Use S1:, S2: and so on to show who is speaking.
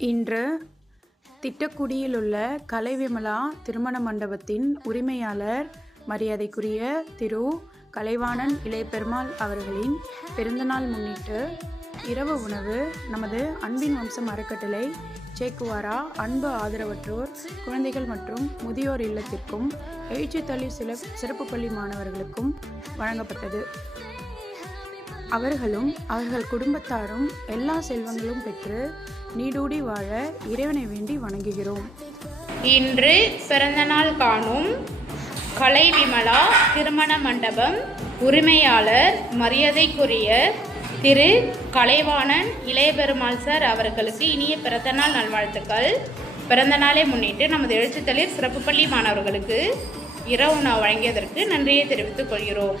S1: இன்று திட்டக்குடியில் உள்ள கலை விமலா திருமண மண்டபத்தின் உரிமையாளர் மரியாதைக்குரிய திரு கலைவாணன் இளையபெருமாள் அவர்களின் பிறந்தநாள் முன்னிட்டு இரவு உணவு நமது அன்பின் வம்சம் அறக்கட்டளை சேக்குவாரா அன்பு ஆதரவற்றோர் குழந்தைகள் மற்றும் முதியோர் இல்லத்திற்கும் எழுச்சித்தள்ளி சில சிறப்பு பள்ளி மாணவர்களுக்கும் வழங்கப்பட்டது. அவர்களும் அவர்கள் குடும்பத்தாரும் எல்லா செல்வங்களும் பெற்று நீடூடி வாழ இறைவனை வேண்டி வணங்குகிறோம்.
S2: இன்று பிறந்தநாள் காணும் கலை விமலா திருமண மண்டபம் உரிமையாளர் மரியாதைக்குரிய திரு கலைவாணன் இளையபெருமாள் சார் அவர்களுக்கு இனிய பிறந்தநாள் நல்வாழ்த்துக்கள். பிறந்தநாளை முன்னிட்டு நமது எழுத்துத்தளிர் சிறப்பு பள்ளி மாணவர்களுக்கு இரவு உணவு வழங்கியதற்கு நன்றியை தெரிவித்துக் கொள்கிறோம்.